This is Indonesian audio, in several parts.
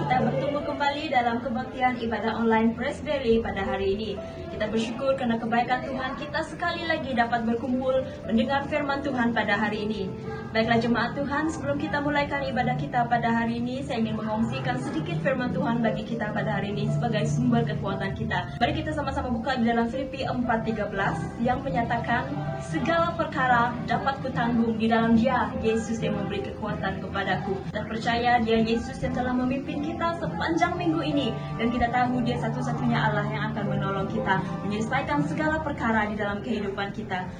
Kita bertemu kembali dalam kebaktian ibadah online Presbytery pada hari ini. Kita bersyukur karena kebaikan Tuhan kita sekali lagi dapat berkumpul mendengar firman Tuhan pada hari ini. Baiklah jemaat Tuhan, sebelum kita mulaikan ibadah kita pada hari ini, saya ingin mengongsikan sedikit firman Tuhan bagi kita pada hari ini sebagai sumber kekuatan kita. Mari kita sama-sama buka di dalam Filipi 4:13 yang menyatakan, segala perkara dapat kutanggung di dalam Dia, Yesus yang memberi kekuatan kepadaku. Dan percaya Dia Yesus yang telah memimpin kita sepanjang minggu ini, dan kita tahu Dia satu-satunya Allah yang akan menolong kita menyelesaikan segala perkara di dalam kehidupan kita.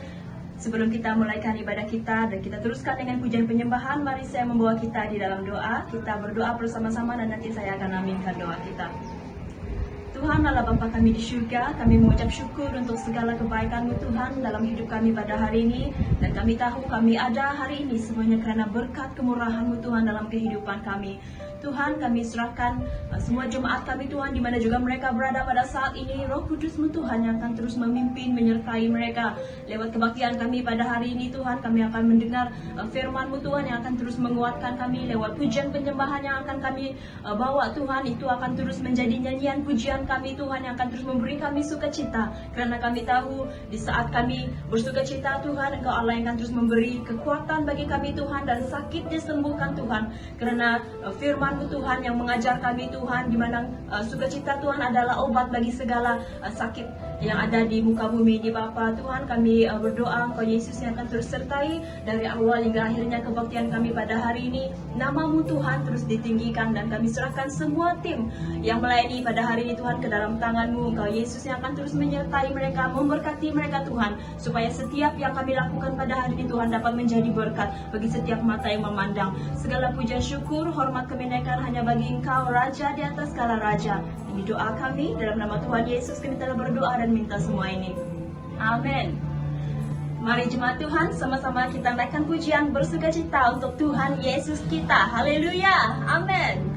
Sebelum kita mulaikan ibadah kita dan kita teruskan dengan pujian penyembahan, mari saya membawa kita di dalam doa. Kita berdoa bersama-sama dan nanti saya akan aminkan doa kita. Tuhan Allah Bapa kami di surga, kami mengucap syukur untuk segala kebaikan-Mu Tuhan dalam hidup kami pada hari ini. Dan kami tahu kami ada hari ini semuanya karena berkat kemurahan-Mu Tuhan dalam kehidupan kami. Tuhan, kami serahkan semua jemaat kami Tuhan, di mana juga mereka berada pada saat ini. Roh Kudus-Mu Tuhan yang akan terus memimpin, menyertai mereka. Lewat kebaktian kami pada hari ini Tuhan, kami akan mendengar firman-Mu Tuhan yang akan terus menguatkan kami. Lewat pujian penyembahan yang akan kami bawa Tuhan, itu akan terus menjadi nyanyian pujian kami Tuhan yang akan terus memberi kami sukacita. Karena kami tahu di saat kami bersukacita Tuhan, Engkau Allah yang akan terus memberi kekuatan bagi kami Tuhan, dan sakit disembuhkan Tuhan. Karena firman-Mu Tuhan yang mengajar kami Tuhan, di mana sukacita Tuhan adalah obat bagi segala sakit yang ada di muka bumi ini Bapa. Tuhan, kami berdoa Engkau Yesus yang akan terus sertai dari awal hingga akhirnya kebaktian kami pada hari ini. Nama-Mu Tuhan terus ditinggikan, dan kami serahkan semua tim yang melayani pada hari ini Tuhan ke dalam tangan-Mu. Engkau Yesus yang akan terus menyertai mereka, memberkati mereka Tuhan, supaya setiap yang kami lakukan pada hari ini Tuhan dapat menjadi berkat bagi setiap mata yang memandang. Segala puja syukur, hormat kebenaran hanya bagi Engkau, Raja di atas segala raja. Ini doa kami dalam nama Tuhan Yesus, kami telah berdoa dan minta semua ini. Amin. Mari jemaat Tuhan, sama-sama kita naikkan pujian bersukacita untuk Tuhan Yesus kita. Haleluya. Amin.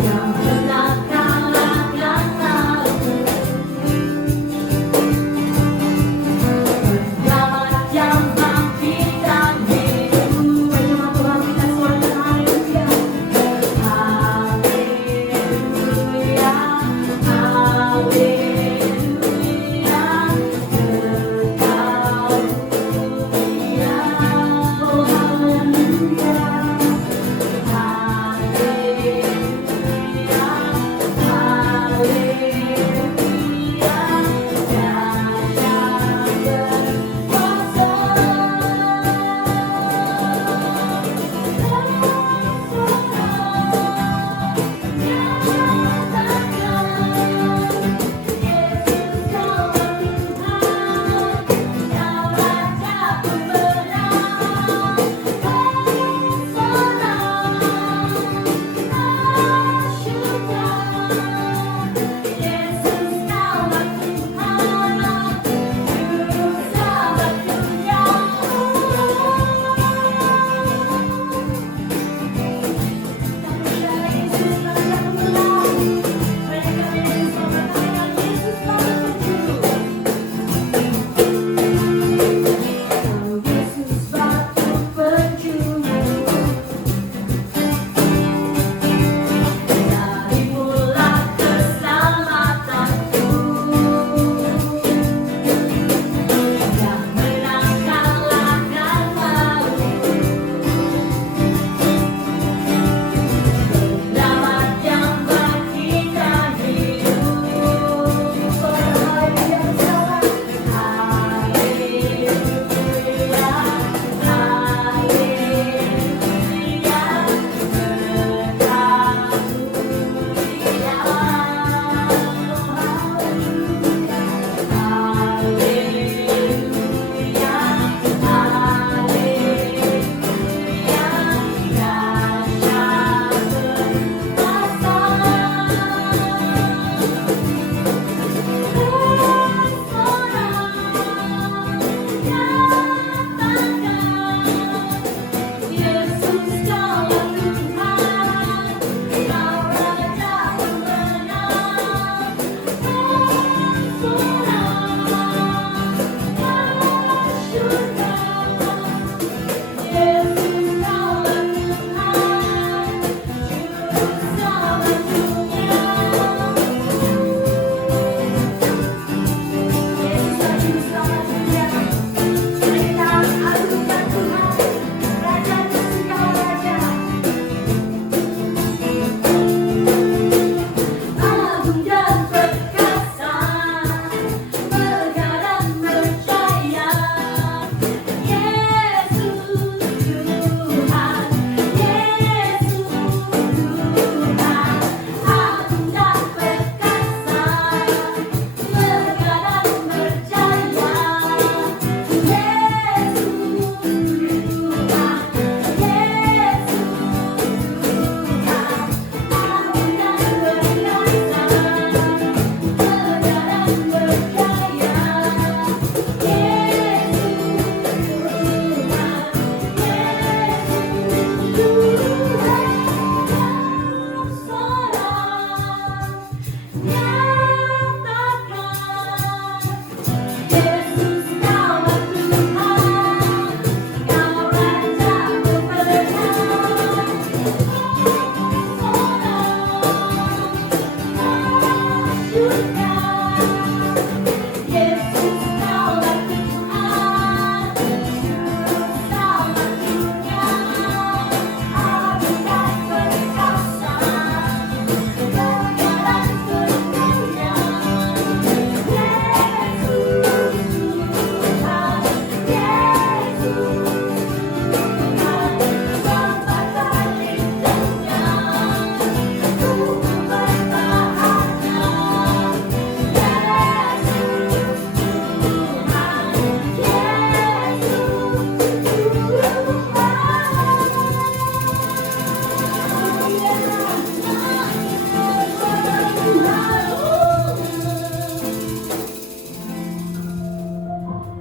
Yang benar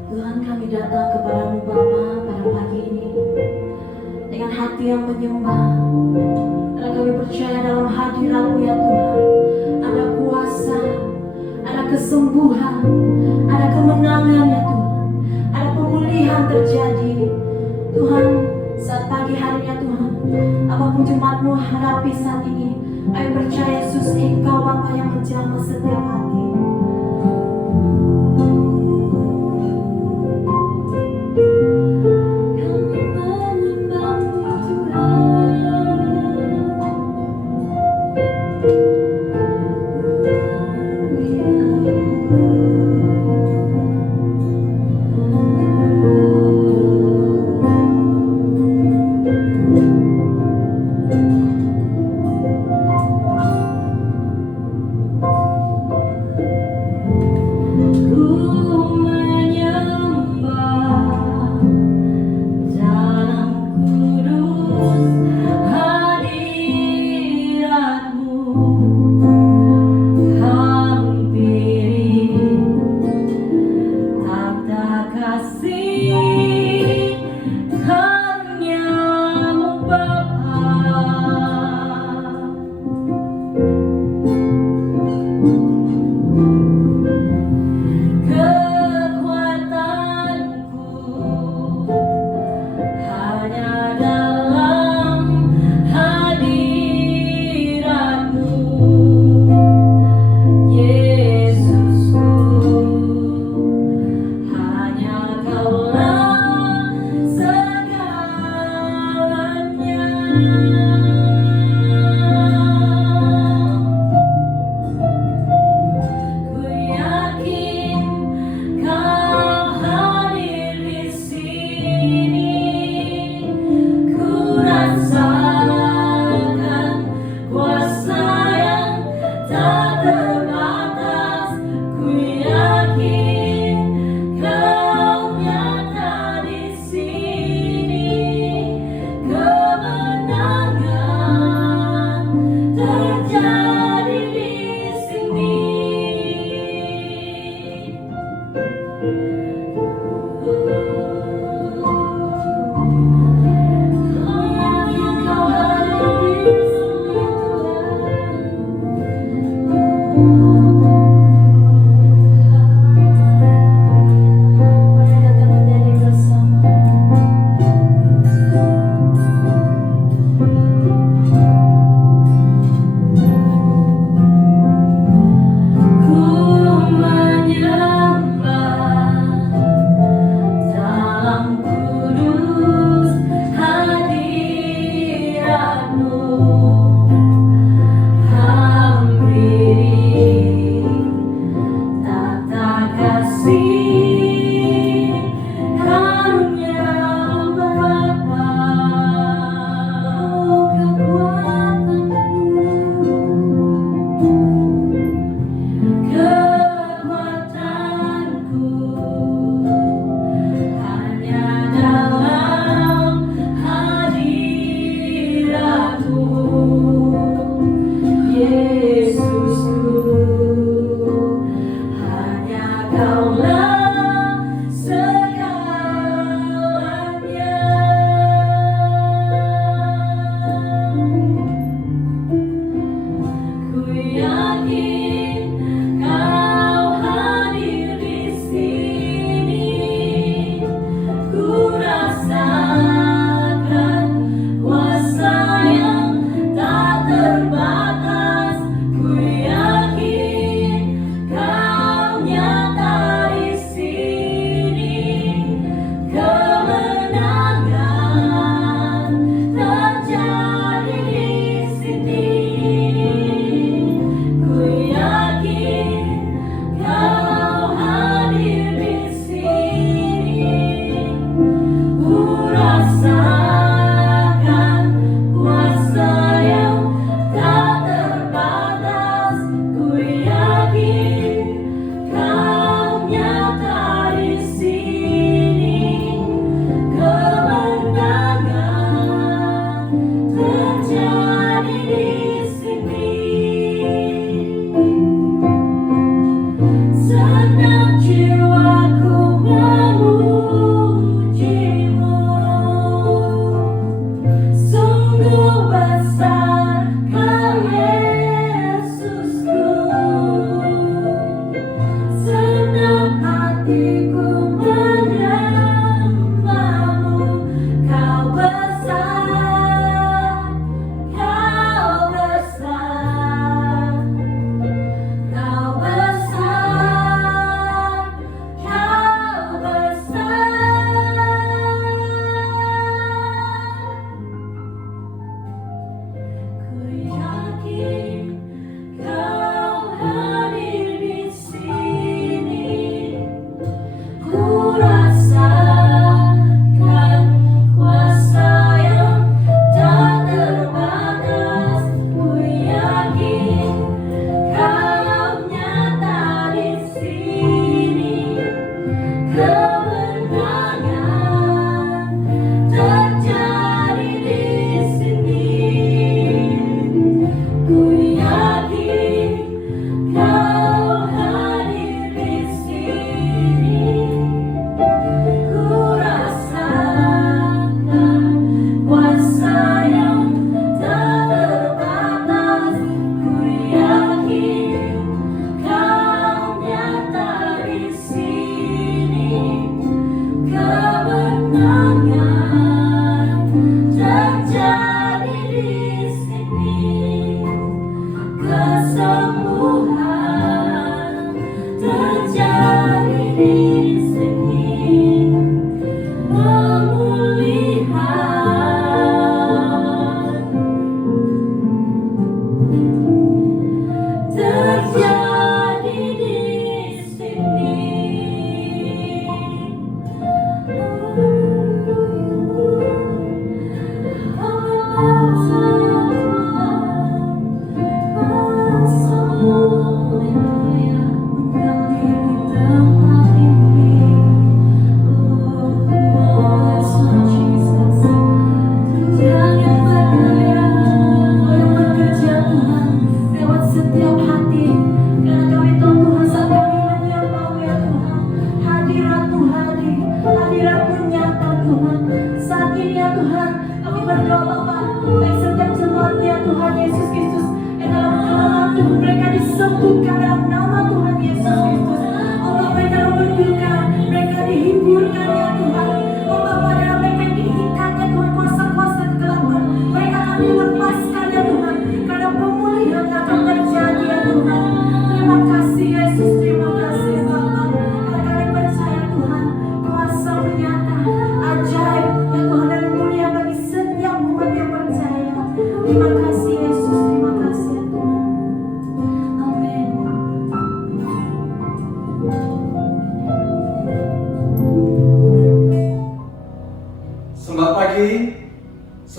Tuhan, kami datang kepadamu Bapa pada pagi ini dengan hati yang menyembah. Karena kami percaya dalam hadirat-Mu ya Tuhan, ada kuasa, ada kesembuhan, ada kemenangan ya Tuhan, ada pemulihan terjadi. Tuhan, saat pagi harinya Tuhan, apapun jemaat-Mu hadapi saat ini, kami percaya Yesus Engkau Bapa yang menjamah setiap hati.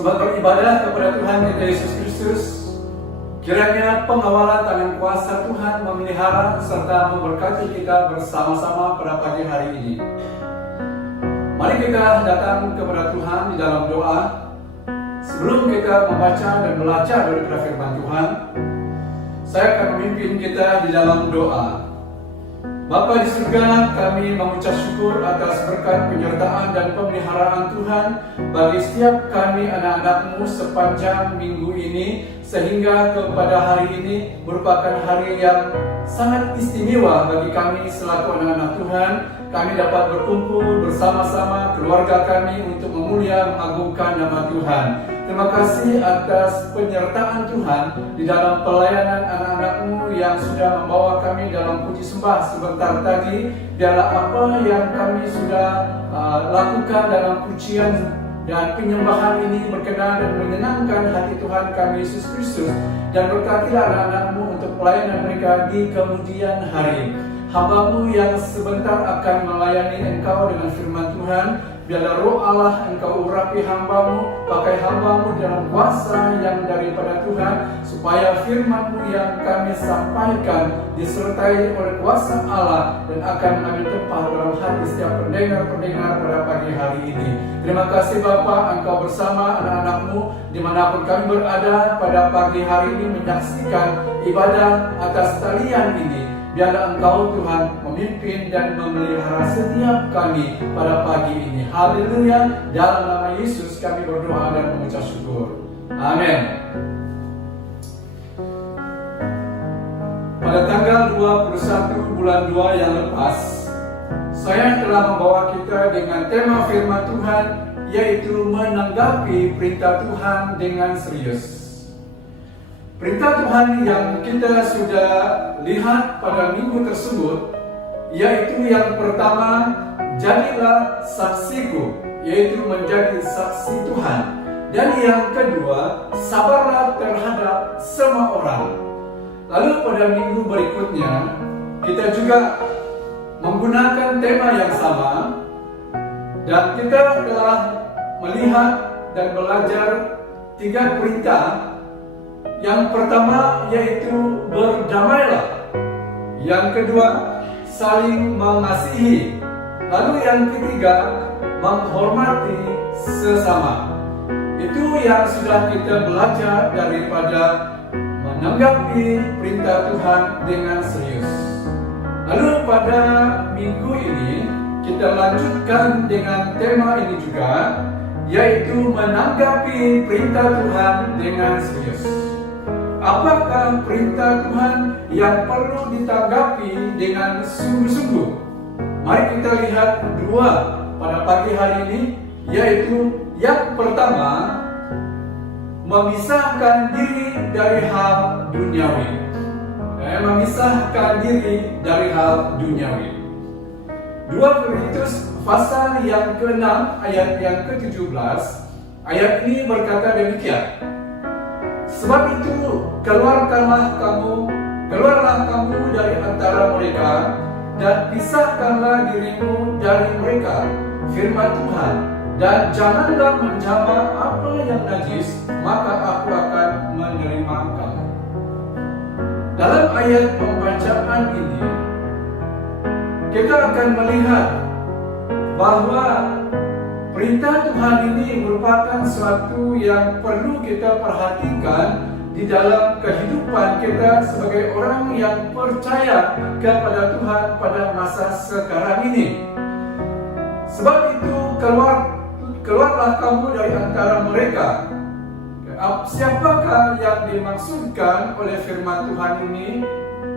Sobat beribadah kepada Tuhan kita Yesus Kristus, kiranya pengawalan tangan kuasa Tuhan memelihara serta memberkati kita bersama-sama pada pagi hari ini. Mari kita datang kepada Tuhan di dalam doa. Sebelum kita membaca dan belajar dari firman Tuhan, saya akan memimpin kita di dalam doa. Bapa di surga, kami mengucap syukur atas berkat penyertaan dan pemeliharaan Tuhan bagi setiap kami anak-anak-Mu sepanjang minggu ini, sehingga kepada hari ini merupakan hari yang sangat istimewa bagi kami selaku anak-anak Tuhan. Kami dapat berkumpul bersama-sama keluarga kami untuk memulia mengagungkan nama Tuhan. Terima kasih atas penyertaan Tuhan di dalam pelayanan anak-anak-Mu yang sudah membawa kami dalam puji sembah sebentar tadi. Biarlah apa yang kami sudah lakukan dalam pujian dan penyembahan ini berkenan dan menyenangkan hati Tuhan kami Yesus Kristus. Dan berkatilah anak-anak-Mu untuk pelayanan mereka di kemudian hari. Hamba-Mu yang sebentar akan melayani Engkau dengan firman Tuhan, biarlah roh Allah Engkau urapi hamba-Mu, pakai hamba-Mu dalam kuasa yang daripada Tuhan, supaya firman-Mu yang kami sampaikan disertai oleh kuasa Allah dan akan mengambil tempat dalam hati setiap pendengar-pendengar pada pagi hari ini. Terima kasih Bapa, Engkau bersama anak-anak-Mu dimanapun kami berada pada pagi hari ini menyaksikan ibadah atas talian ini. Biarlah Engkau Tuhan memimpin dan memelihara setiap kami pada pagi ini. Haleluya. Dalam nama Yesus kami berdoa dan mengucap syukur. Amin. Pada tanggal 21 bulan 2 yang lepas, saya telah membawa kita dengan tema firman Tuhan, yaitu menanggapi perintah Tuhan dengan serius. Perintah Tuhan yang kita sudah lihat pada minggu tersebut, yaitu yang pertama, jadilah saksiku, yaitu menjadi saksi Tuhan. Dan yang kedua, sabarlah terhadap semua orang. Lalu pada minggu berikutnya, kita juga menggunakan tema yang sama, dan kita telah melihat dan belajar 3 perintah. Yang pertama yaitu berdamailah. Yang kedua, saling mengasihi. Lalu yang ketiga, menghormati sesama. Itu yang sudah kita belajar daripada menanggapi perintah Tuhan dengan serius. Lalu pada minggu ini kita lanjutkan dengan tema ini juga, yaitu menanggapi perintah Tuhan dengan serius. Apakah perintah Tuhan yang perlu ditanggapi dengan sungguh-sungguh? Mari kita lihat 2 pada pagi hari ini, yaitu yang pertama, memisahkan diri dari hal duniawi. Memisahkan diri dari hal duniawi. 2 Korintus pasal yang ke-6 ayat yang ke-17, ayat ini berkata demikian. Sebab itu keluarlah kamu dari antara mereka dan pisahkanlah dirimu dari mereka, firman Tuhan, dan janganlah menjamah apa yang najis, maka aku akan menerima kamu. Dalam ayat pembacaan ini kita akan melihat bahwa perintah Tuhan ini merupakan sesuatu yang perlu kita perhatikan di dalam kehidupan kita sebagai orang yang percaya kepada Tuhan pada masa sekarang ini. Sebab itu keluarlah kamu dari antara mereka. Siapakah yang dimaksudkan oleh firman Tuhan ini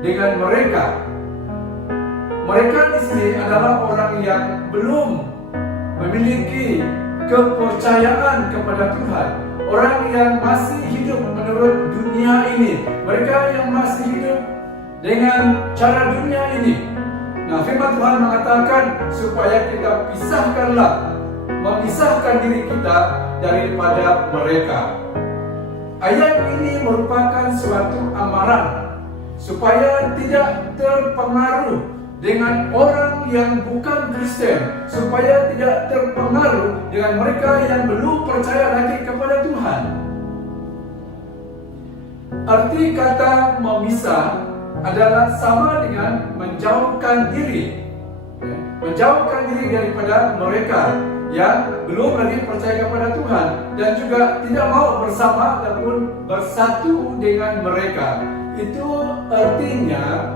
dengan mereka? Mereka di sini adalah orang yang belum memiliki kepercayaan kepada Tuhan, orang yang masih hidup menurut dunia ini, mereka yang masih hidup dengan cara dunia ini. Nah, firman Tuhan mengatakan supaya kita memisahkan diri kita daripada mereka. Ayat ini merupakan suatu amaran supaya tidak terpengaruh dengan orang yang bukan Kristen, supaya tidak terpengaruh dengan mereka yang belum percaya lagi kepada Tuhan. Arti kata memisah adalah sama dengan menjauhkan diri. Menjauhkan diri daripada mereka yang belum lagi percaya kepada Tuhan, dan juga tidak mau bersama ataupun bersatu dengan mereka. Itu artinya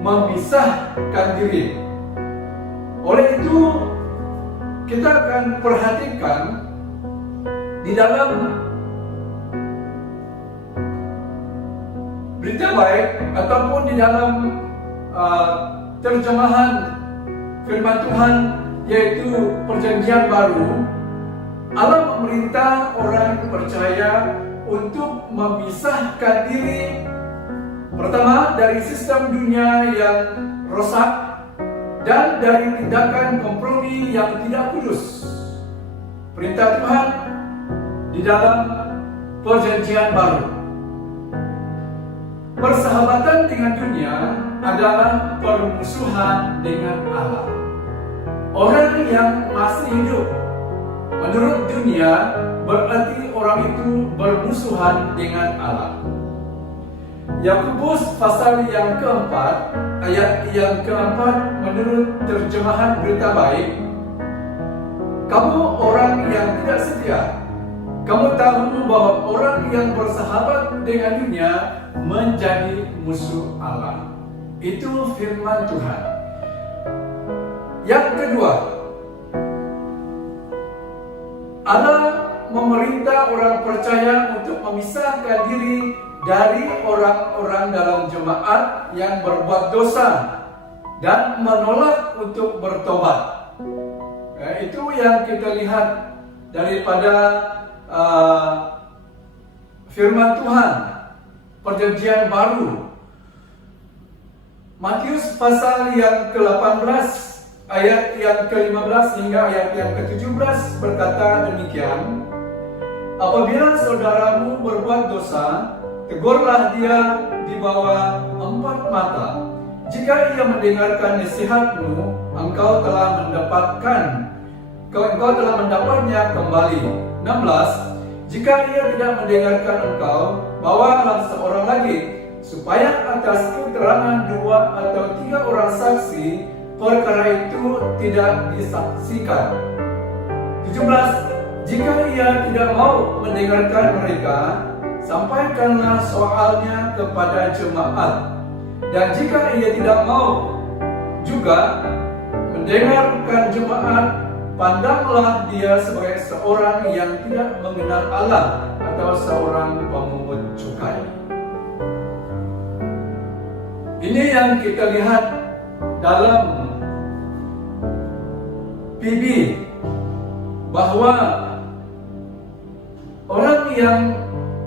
memisahkan diri. Oleh itu, kita akan perhatikan di dalam berita baik ataupun di dalam terjemahan firman Tuhan, yaitu Perjanjian Baru, Allah memerintah orang percaya untuk memisahkan diri, pertama dari sistem dunia yang rosak dan dari tindakan kompromi yang tidak kudus. Perintah Tuhan di dalam Perjanjian Baru. Persahabatan dengan dunia adalah permusuhan dengan Allah. Orang yang masih hidup menurut dunia berarti orang itu bermusuhan dengan Allah. Yakobus pasal yang keempat, ayat yang keempat menurut terjemahan Berita Baik, kamu orang yang tidak setia, kamu tahu bahwa orang yang bersahabat dengan dunia menjadi musuh Allah. Itu firman Tuhan. Yang kedua, Allah memerintah orang percaya untuk memisahkan diri dari orang-orang dalam jemaat yang berbuat dosa dan menolak untuk bertobat. Itu yang kita lihat daripada firman Tuhan Perjanjian Baru. Matius pasal yang ke-18 ayat yang ke-15 hingga ayat yang ke-17 berkata demikian, apabila saudaramu berbuat dosa, tegurlah dia di bawah 4 mata. Jika ia mendengarkan nasihatmu, engkau telah mendapatnya kembali. 16. Jika ia tidak mendengarkan engkau, bawalah seorang lagi, supaya atas keterangan 2 atau 3 orang saksi perkara itu tidak disaksikan. 17. Jika ia tidak mau mendengarkan mereka, sampaikanlah soalnya kepada jemaat. Dan jika ia tidak mau juga mendengarkan jemaat, pandanglah dia sebagai seorang yang tidak mengenal Allah atau seorang pemungut cukai. Ini yang kita lihat dalam PB, bahwa orang yang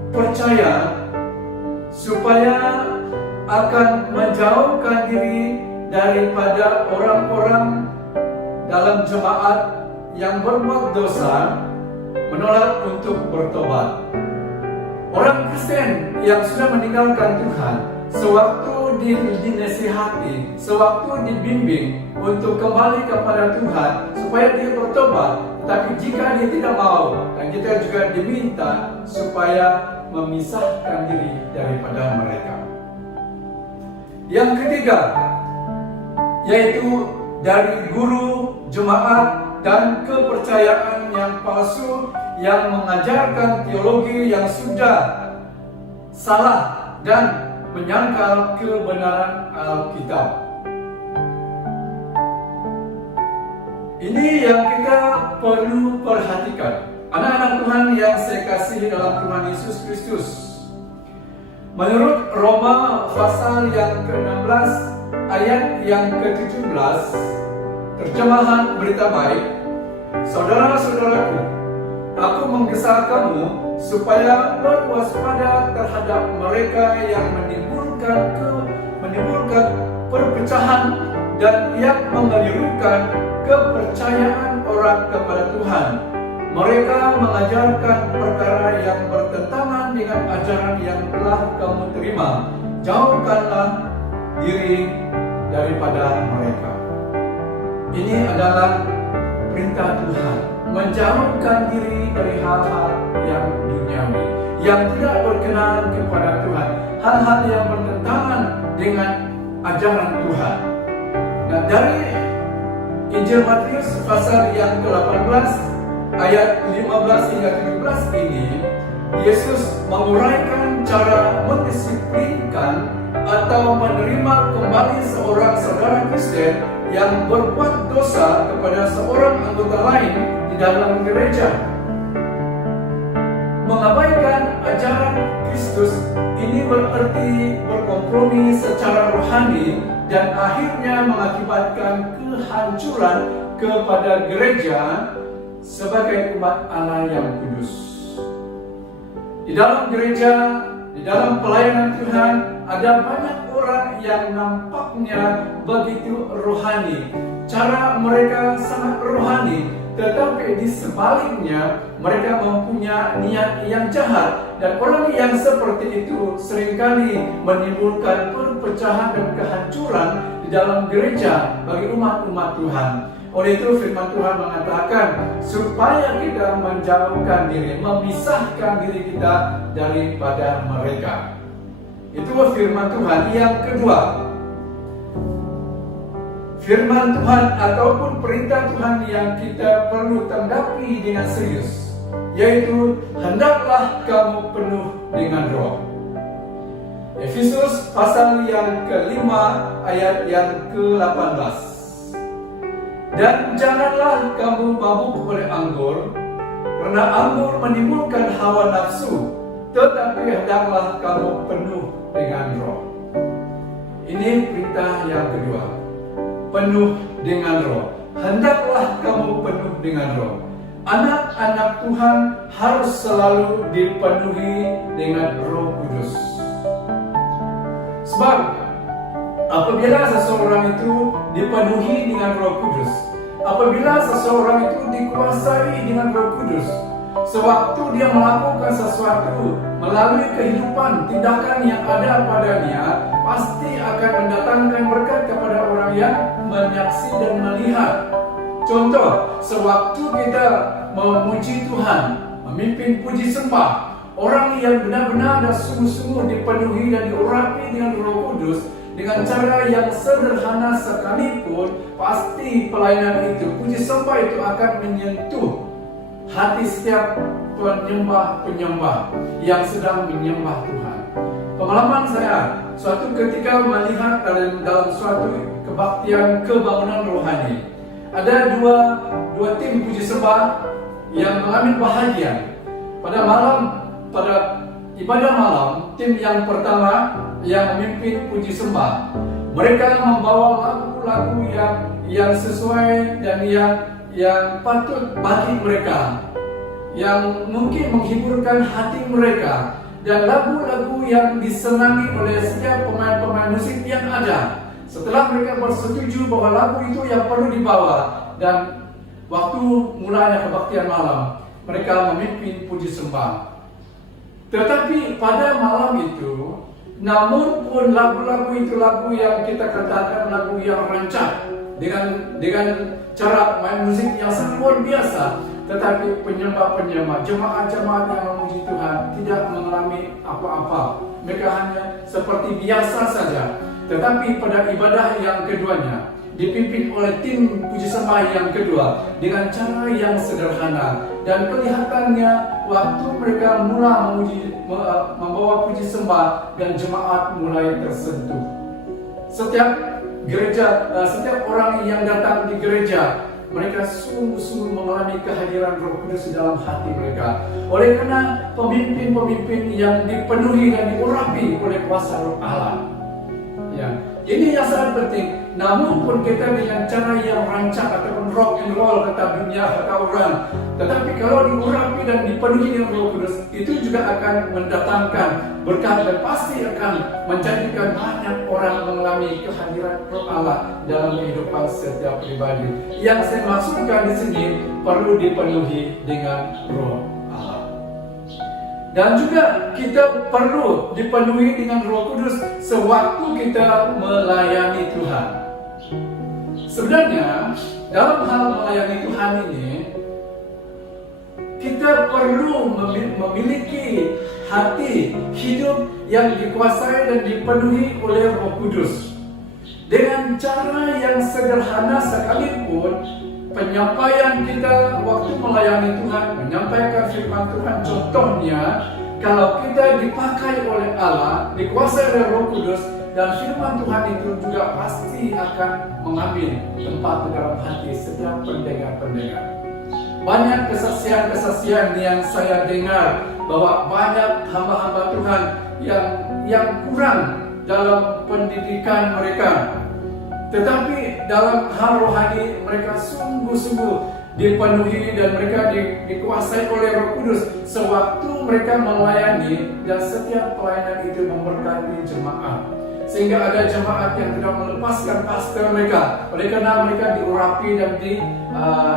percaya supaya akan menjauhkan diri daripada orang-orang dalam jemaat yang berbuat dosa, menolak untuk bertobat. Orang Kristen yang sudah meninggalkan Tuhan, sewaktu dinasihati, sewaktu dibimbing untuk kembali kepada Tuhan supaya dia bertobat, tapi jika dia tidak mau, dan kita juga diminta supaya memisahkan diri daripada mereka. Yang ketiga, yaitu dari guru, jemaat, dan kepercayaan yang palsu yang mengajarkan teologi yang sudah salah dan menyangkal kebenaran Alkitab. Ini yang kita perlu perhatikan. Anak-anak Tuhan yang saya kasihi dalam Tuhan Yesus Kristus, menurut Roma pasal yang ke-16 ayat yang ke-17 terjemahan Berita Baik, saudara-saudaraku, aku menggesa kamu supaya berwaspada terhadap mereka yang menimbulkan perpecahan dan yang mengelirukan kepercayaan orang kepada Tuhan. Mereka mengajarkan perkara yang bertentangan dengan ajaran yang telah kamu terima. Jauhkanlah diri daripada mereka. Ini adalah perintah Tuhan, menjauhkan diri dari hal-hal yang duniawi, yang tidak berkenan kepada Tuhan, hal-hal yang bertentangan dengan ajaran Tuhan. Nah, dari Injil Matius pasal yang ke-18 ayat 15 hingga 17 ini, Yesus menguraikan cara mendisiplinkan atau menerima kembali seorang saudara Kristen yang berbuat dosa kepada seorang anggota lain di dalam gereja. Mengabaikan ajaran Kristus ini berarti berkompromi secara rohani dan akhirnya mengakibatkan kehancuran kepada gereja sebagai umat Allah yang kudus. Di dalam gereja, di dalam pelayanan Tuhan, ada banyak orang yang nampaknya begitu rohani. Cara mereka sangat rohani, tetapi di sebaliknya mereka mempunyai niat yang jahat. Dan orang yang seperti itu seringkali menimbulkan perpecahan dan kehancuran di dalam gereja bagi umat-umat Tuhan. Oleh itu firman Tuhan mengatakan supaya kita menjauhkan diri, memisahkan diri kita daripada mereka. Itu firman Tuhan. Yang kedua, firman Tuhan ataupun perintah Tuhan yang kita perlu tanggapi dengan serius, yaitu hendaklah kamu penuh dengan Roh. Efesus pasal yang ke-5 ayat yang ke-18. Dan janganlah kamu mabuk oleh anggur, karena anggur menimbulkan hawa nafsu, tetapi hendaklah kamu penuh dengan Roh. Ini perintah yang kedua, penuh dengan Roh. Hendaklah kamu penuh dengan Roh. Anak-anak Tuhan harus selalu dipenuhi dengan Roh Kudus. Sebab apabila seseorang itu dipenuhi dengan Roh Kudus, apabila seseorang itu dikuasai dengan Roh Kudus, sewaktu dia melakukan sesuatu melalui kehidupan, tindakan yang ada padanya, pasti akan mendatangkan berkat kepada orang yang menyaksi dan melihat. Contoh, sewaktu kita memuji Tuhan, memimpin puji sembah, orang yang benar-benar dan sungguh-sungguh dipenuhi dan diurapi dengan Roh Kudus, dengan cara yang sederhana sekalipun, pasti pelayanan itu, puji sembah itu akan menyentuh hati setiap penyembah-penyembah yang sedang menyembah Tuhan. Pengalaman saya, suatu ketika melihat dalam suatu kebaktian kebangunan rohani, ada dua tim puji sembah yang mengambil bahagian. Pada ibadah malam, tim yang pertama yang memimpin puji sembah, mereka membawa lagu-lagu yang sesuai dan yang patut bagi mereka, yang mungkin menghiburkan hati mereka, dan lagu-lagu yang disenangi oleh setiap pemain-pemain musik yang ada. Setelah mereka bersetuju bahwa lagu itu yang perlu dibawa, dan waktu mulanya kebaktian malam, mereka memimpin puji sembah. Tetapi pada malam itu, namun pun lagu-lagu itu lagu yang kita katakan lagu yang rancak, dengan cara main musik yang sangat luar biasa, tetapi penyembah-penyembah, jemaat-jemaat yang memuji Tuhan tidak mengalami apa-apa. Mereka hanya seperti biasa saja. Tetapi pada ibadah yang keduanya, dipimpin oleh tim puji sembah yang kedua dengan cara yang sederhana, dan kelihatannya waktu mereka membawa puji sembah dan jemaat mulai tersentuh. Setiap orang yang datang di gereja, mereka sungguh-sungguh mengalami kehadiran Roh Kudus di dalam hati mereka. Oleh karena pemimpin-pemimpin yang dipenuhi dan diurapi oleh kuasa Roh Allah. Ya, ini yang sangat penting. Namun pun kita dengan cara yang rancak ataupun rock and roll kata dunia, kata orang, tetapi kalau diurapi dan dipenuhi dengan Roh Kudus, itu juga akan mendatangkan berkat dan pasti akan menjadikan banyak orang mengalami kehadiran Roh Allah dalam kehidupan setiap pribadi. Yang saya maksudkan di sini perlu dipenuhi dengan Roh Allah. Dan juga kita perlu dipenuhi dengan Roh Kudus sewaktu kita melayani Tuhan. Sebenarnya dalam hal melayani Tuhan ini, kita perlu memiliki hati hidup yang dikuasai dan dipenuhi oleh Roh Kudus. Dengan cara yang sederhana sekalipun, penyampaian kita waktu melayani Tuhan, menyampaikan firman Tuhan, contohnya kalau kita dipakai oleh Allah, dikuasai oleh Roh Kudus, dan firman Tuhan itu juga pasti akan mengambil tempat di dalam hati setiap pendengar-pendengar. Banyak kesaksian-kesaksian yang saya dengar bahwa banyak hamba-hamba Tuhan yang kurang dalam pendidikan mereka, tetapi dalam hal rohani mereka sungguh-sungguh dipenuhi dan mereka dikuasai oleh Roh Kudus sewaktu mereka melayani, dan setiap pelayanan itu memberkati jemaat. Sehingga ada jemaat yang tidak melepaskan pastor mereka oleh karena mereka diurapi dan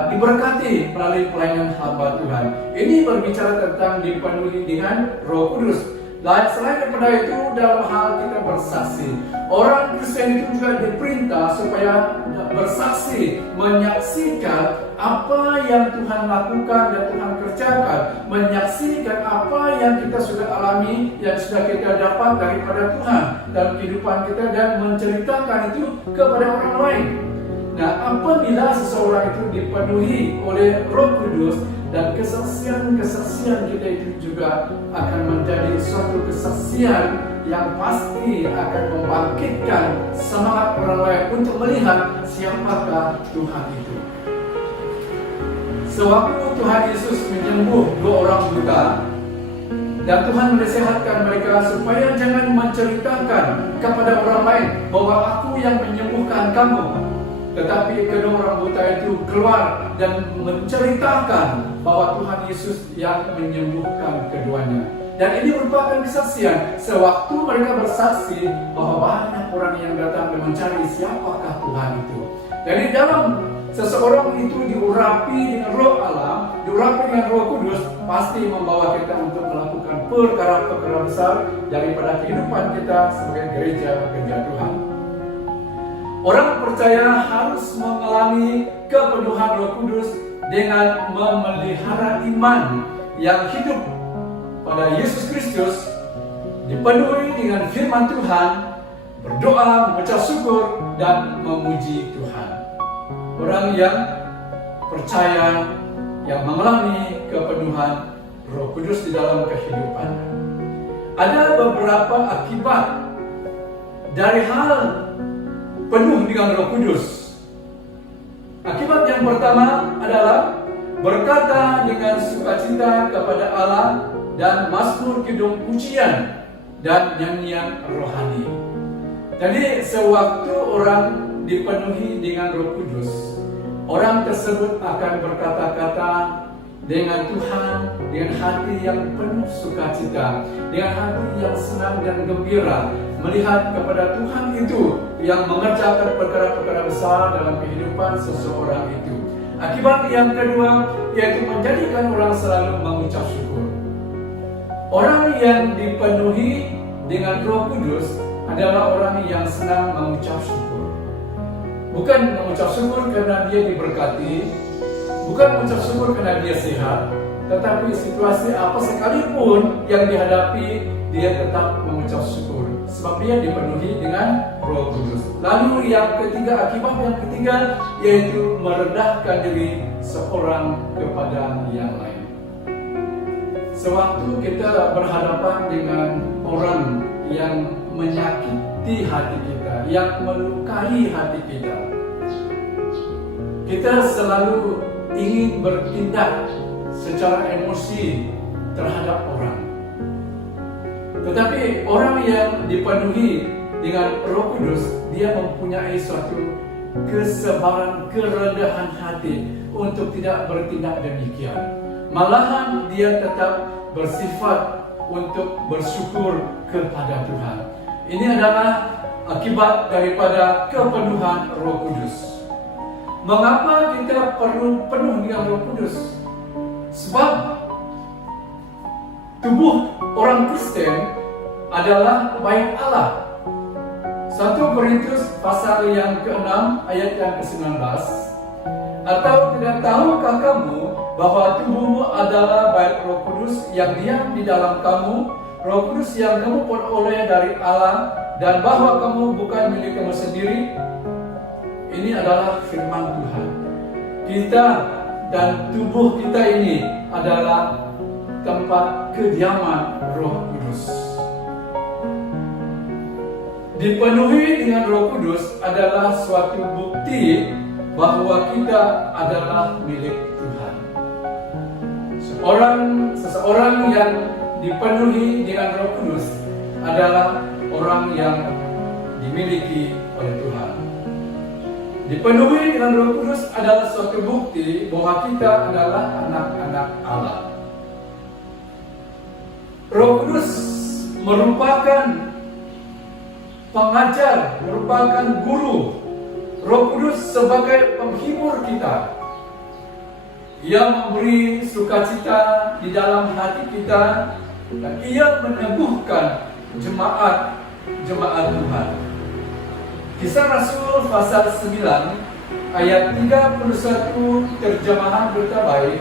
diberkati melalui pelayanan hamba Tuhan. Ini berbicara tentang dipenuhi dengan Roh Kudus. Dan selain daripada itu, dalam hal kita bersaksi, orang Kristen itu juga diperintah supaya bersaksi, menyaksikan apa yang Tuhan lakukan dan Tuhan kerjakan, menyaksikan apa yang kita sudah alami, yang sudah kita dapat daripada Tuhan dalam kehidupan kita, dan menceritakan itu kepada orang lain. Nah, apabila seseorang itu dipenuhi oleh Roh Kudus, dan kesaksian-kesaksian kita itu juga akan menjadi suatu kesaksian yang pasti akan membangkitkan semangat orang lain untuk melihat siapakah Tuhan itu. Sewaktu Tuhan Yesus menyembuh 2 orang buta, dan Tuhan menasihatkan mereka supaya jangan menceritakan kepada orang lain bahwa aku yang menyembuhkan kamu. Tetapi kedua orang buta itu keluar dan menceritakan bahwa Tuhan Yesus yang menyembuhkan keduanya. Dan ini merupakan kesaksian. Sewaktu mereka bersaksi bahwa banyak orang yang datang dan mencari siapakah Tuhan itu. Jadi dalam seseorang itu diurapi dengan Roh Allah, diurapi dengan Roh Kudus, pasti membawa kita untuk melakukan perkara-perkara besar daripada kehidupan kita sebagai gereja Tuhan. Orang percaya harus mengalami kepenuhan Roh Kudus dengan memelihara iman yang hidup pada Yesus Kristus, dipenuhi dengan firman Tuhan, berdoa, mengucap syukur, dan memuji Tuhan. Orang yang percaya, yang mengalami kepenuhan Roh Kudus di dalam kehidupan. Ada beberapa akibat dari hal penuh dengan Roh Kudus. Akibat yang pertama adalah berkata dengan sukacita kepada Allah dan mazmur kidung pujian dan nyanyian rohani. Jadi sewaktu orang dipenuhi dengan Roh Kudus, orang tersebut akan berkata-kata dengan Tuhan dengan hati yang penuh sukacita, dengan hati yang senang dan gembira, melihat kepada Tuhan itu yang mengerjakan perkara-perkara besar dalam kehidupan seseorang itu. Akibat yang kedua yaitu menjadikan orang selalu mengucap syukur. Orang yang dipenuhi dengan Roh Kudus adalah orang yang senang mengucap syukur. Bukan mengucap syukur karena dia diberkati, bukan mengucap syukur karena dia sehat, tetapi situasi apa sekalipun yang dihadapi, dia tetap mengucap syukur sebab dia dipenuhi dengan Roh Kudus. Lalu yang ketiga, akibat yang ketiga yaitu merendahkan diri seorang kepada yang lain. Sewaktu kita berhadapan dengan orang yang menyakiti hati kita, yang melukai hati kita, kita selalu ingin bertindak secara emosi terhadap orang. Tetapi orang yang dipenuhi dengan Roh Kudus, dia mempunyai suatu kesabaran, kerendahan hati untuk tidak bertindak demikian. Malahan dia tetap bersifat untuk bersyukur kepada Tuhan. Ini adalah akibat daripada kepenuhan Roh Kudus. Mengapa kita perlu penuh dengan Roh Kudus? Sebab tubuh orang Kristen adalah bait Allah. 1 Korintus pasal yang ke-6 ayat yang ke-19. Atau tidak tahukah kamu bahwa tubuhmu adalah bait Roh Kudus yang diam di dalam kamu, Roh Kudus yang kamu peroleh dari Allah, dan bahwa kamu bukan milik kamu sendiri? Ini adalah firman Tuhan. Kita dan tubuh kita ini adalah tempat kediaman Roh Kudus. Dipenuhi dengan Roh Kudus adalah suatu bukti bahwa kita adalah milik Tuhan. Seseorang yang dipenuhi dengan Roh Kudus adalah orang yang dimiliki oleh Tuhan. Dipenuhi dengan Roh Kudus adalah suatu bukti bahwa kita adalah anak-anak Allah. Roh Kudus merupakan pengajar, merupakan guru. Roh Kudus sebagai penghibur kita. Ia memberi sukacita di dalam hati kita, dan ia meneguhkan jemaat Tuhan. Kisah Rasul pasal 9 ayat 31 terjemahan Berita-Baik.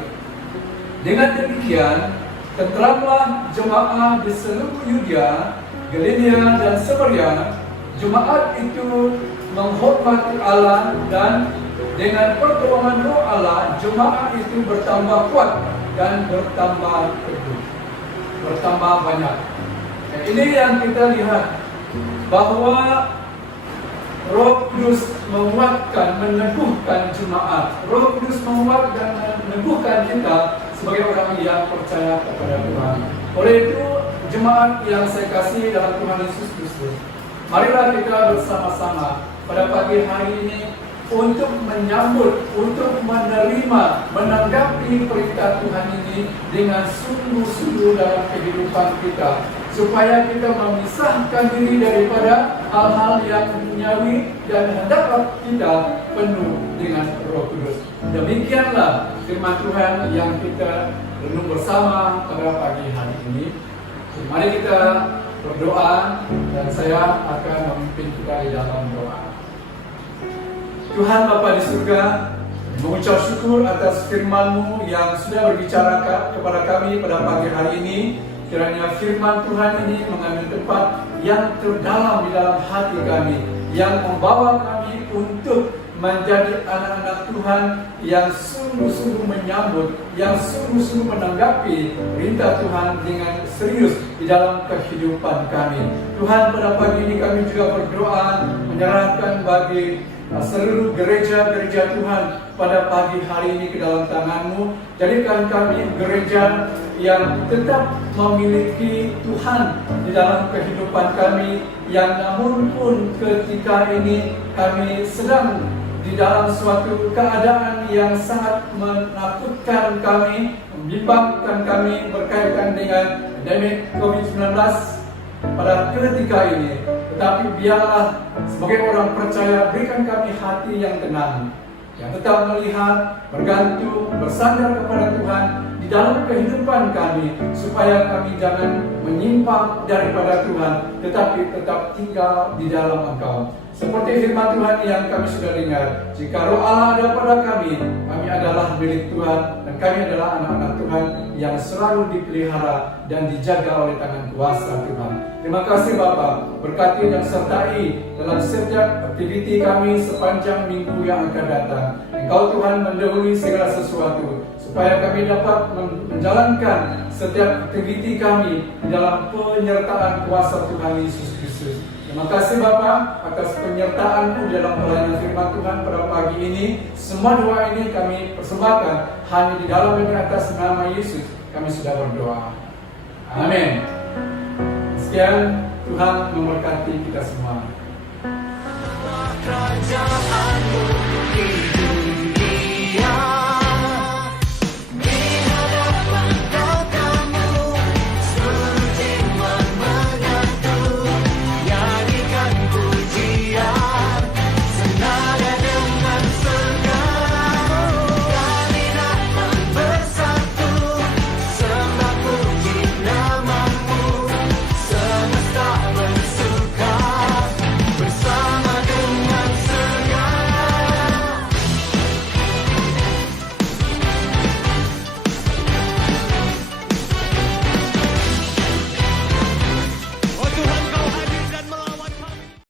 Dengan demikian, tenteramlah jemaat di seluruh Yudea, Galilea dan Samaria. Jemaat itu menghormati Allah, dan dengan pertolongan Roh Allah, jemaat itu bertambah kuat dan bertambah teguh, bertambah banyak. Ini yang kita lihat, bahwa Roh Kudus menguatkan, meneguhkan jemaat. Roh Kudus menguatkan dan meneguhkan kita sebagai orang yang percaya kepada Tuhan. Oleh itu, jemaat yang saya kasih dalam Tuhan Yesus Kristus, marilah kita bersama-sama pada pagi hari ini untuk menyambut, untuk menerima, menanggapi perintah Tuhan ini dengan sungguh-sungguh dalam kehidupan kita, supaya kita memisahkan diri daripada hal-hal yang duniawi dan hendaklah kita penuh dengan Roh Kudus. Demikianlah firman Tuhan yang kita renung bersama pada pagi hari ini. Mari kita berdoa, dan saya akan memimpin kita di dalam doa. Tuhan Bapa di surga, mengucap syukur atas firman-Mu yang sudah berbicara kepada kami pada pagi hari ini. Kiranya firman Tuhan ini mengambil tempat yang terdalam di dalam hati kami, yang membawa kami untuk menjadi anak-anak Tuhan yang sungguh-sungguh menyambut, yang sungguh-sungguh menanggapi perintah Tuhan dengan serius di dalam kehidupan kami. Tuhan, pada pagi ini kami juga berdoa menyerahkan bagi seluruh gereja-gereja Tuhan pada pagi hari ini ke dalam tangan-Mu. Jadikan kami gereja yang tetap memiliki Tuhan di dalam kehidupan kami, yang namun pun ketika ini kami sedang di dalam suatu keadaan yang sangat menakutkan kami, membimbangkan kami berkaitan dengan pandemi COVID-19 pada ketika ini. Tetapi biarlah sebagai orang percaya, berikan kami hati yang tenang, yang tetap melihat, bergantung, bersandar kepada Tuhan di dalam kehidupan kami, supaya kami jangan menyimpang daripada Tuhan, tetapi tetap tinggal di dalam Engkau. Seperti firman Tuhan yang kami sudah dengar, jika Roh Allah ada pada kami adalah milik Tuhan, dan kami adalah anak-anak Tuhan yang selalu dipelihara dan dijaga oleh tangan kuasa Tuhan. Terima kasih Bapa, berkati dan sertai dalam setiap aktiviti kami sepanjang minggu yang akan datang. Engkau Tuhan mendahului segala sesuatu, supaya kami dapat menjalankan setiap aktiviti kami di dalam penyertaan kuasa Tuhan Yesus Kristus. Terima kasih Bapa atas penyertaan-Mu dalam pelayanan firman Tuhan pada pagi ini. Semua doa ini kami persembahkan hanya di dalam dan atas nama Yesus kami sudah berdoa. Amin. Sekian, Tuhan memberkati kita semua.